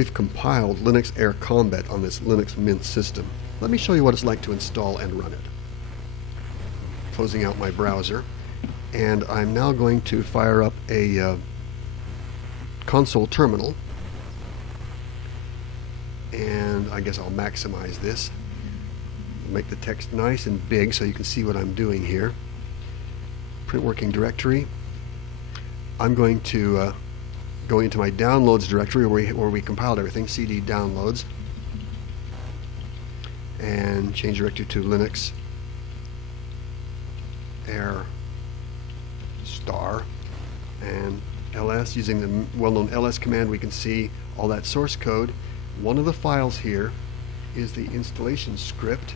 we've compiled Linux Air Combat on this Linux Mint system, let me show you what it's like to install and run it. Closing out my browser, and I'm now going to fire up a console terminal, and I guess I'll maximize this, make the text nice and big so you can see what I'm doing here. Print working directory. I'm going to go into my downloads directory where we compiled everything, CD downloads, and change directory to Linux Air star and ls. Using the well-known ls command, we can see all that source code. One of the files here is the installation script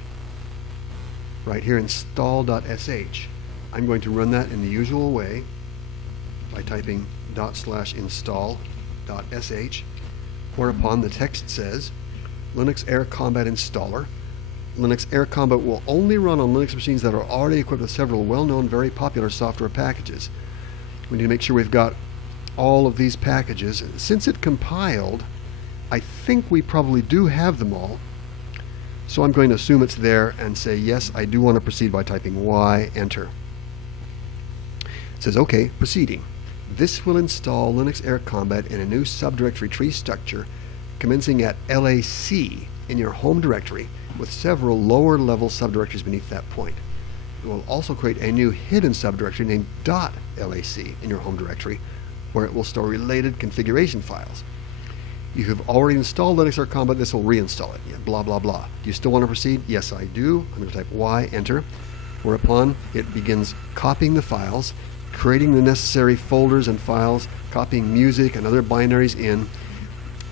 right here, install.sh. I'm going to run that in the usual way by typing /install.sh, whereupon the text says Linux Air Combat installer. Linux Air Combat will only run on Linux machines that are already equipped with several well-known, very popular software packages. We need to make sure we've got all of these packages. Since it compiled, I think we probably do have them all. So I'm going to assume it's there and say, yes, I do want to proceed by typing Y, enter. It says, OK, proceeding. This will install Linux Air Combat in a new subdirectory tree structure commencing at LAC in your home directory with several lower level subdirectories beneath that point. It will also create a new hidden subdirectory named .lac in your home directory where it will store related configuration files. You have already installed Linux Air Combat, this will reinstall it. Yeah, blah, blah, blah. Do you still want to proceed? Yes, I do. I'm going to type Y, enter, whereupon it begins copying the files, creating the necessary folders and files, copying music and other binaries in.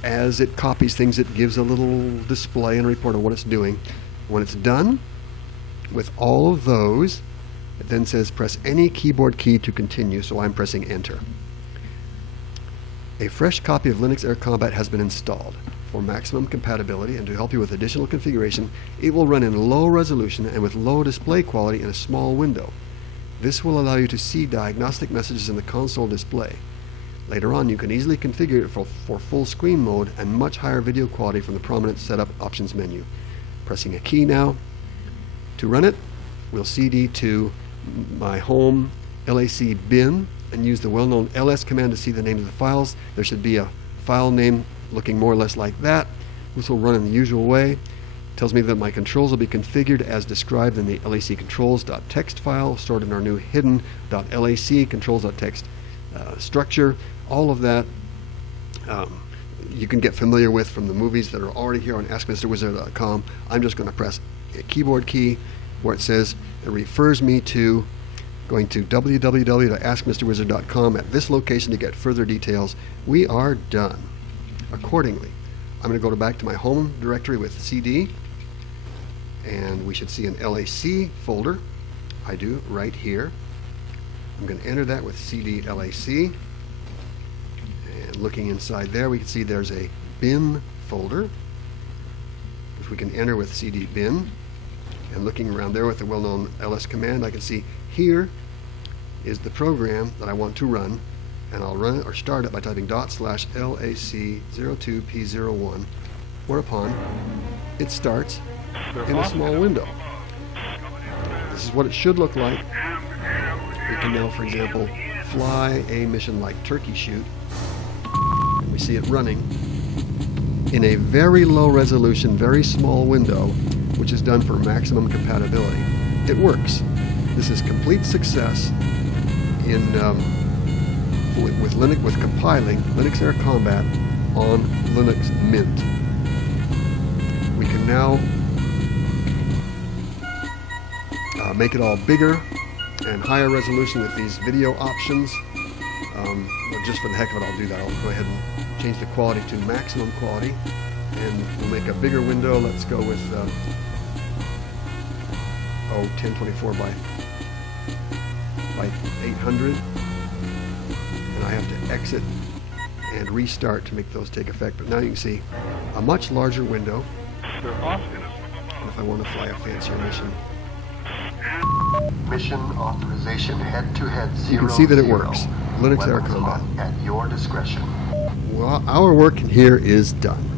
As it copies things, it gives a little display and report on what it's doing. When it's done with all of those, it then says press any keyboard key to continue, so I'm pressing enter. A fresh copy of Linux Air Combat has been installed. For maximum compatibility and to help you with additional configuration, it will run in low resolution and with low display quality in a small window. This will allow you to see diagnostic messages in the console display. Later on, you can easily configure it for full screen mode and much higher video quality from the prominent setup options menu. Pressing a key now. To run it, we'll CD to my home LAC bin and use the well-known ls command to see the names of the files. There should be a file name looking more or less like that. This will run in the usual way. It tells me that my controls will be configured as described in the lac controls.txt file stored in our new hidden .lac controls.txt structure. All of that you can get familiar with from the movies that are already here on AskMrWizard.com. I'm just going to press a keyboard key where it says, it refers me to going to www.askmrwizard.com at this location to get further details. We are done. Accordingly, I'm going to go back to my home directory with CD, and we should see an LAC folder. I do right here. I'm going to enter that with CD LAC, and looking inside there we can see there's a bin folder which we can enter with CD bin, and looking around there with the well-known ls command, I can see here is the program that I want to run, and I'll run it or start it by typing /lac02p01, whereupon it starts in a small window. This is what it should look like. We can now, for example, fly a mission like Turkey Shoot. We see it running in a very low resolution, very small window, which is done for maximum compatibility. It works. This is complete success in with compiling Linux Air Combat on Linux Mint. We can now make it all bigger and higher resolution with these video options. But just for the heck of it, I'll do that. I'll go ahead and change the quality to maximum quality, and we'll make a bigger window. Let's go with 1024 by 800, and I have to exit and restart to make those take effect. But now you can see a much larger window. And if I want to fly a fancier mission, mission authorization head-to-head 0, you can see that it works. Linux Air Weapons Combat. on at your discretion. Well, our work in here is done.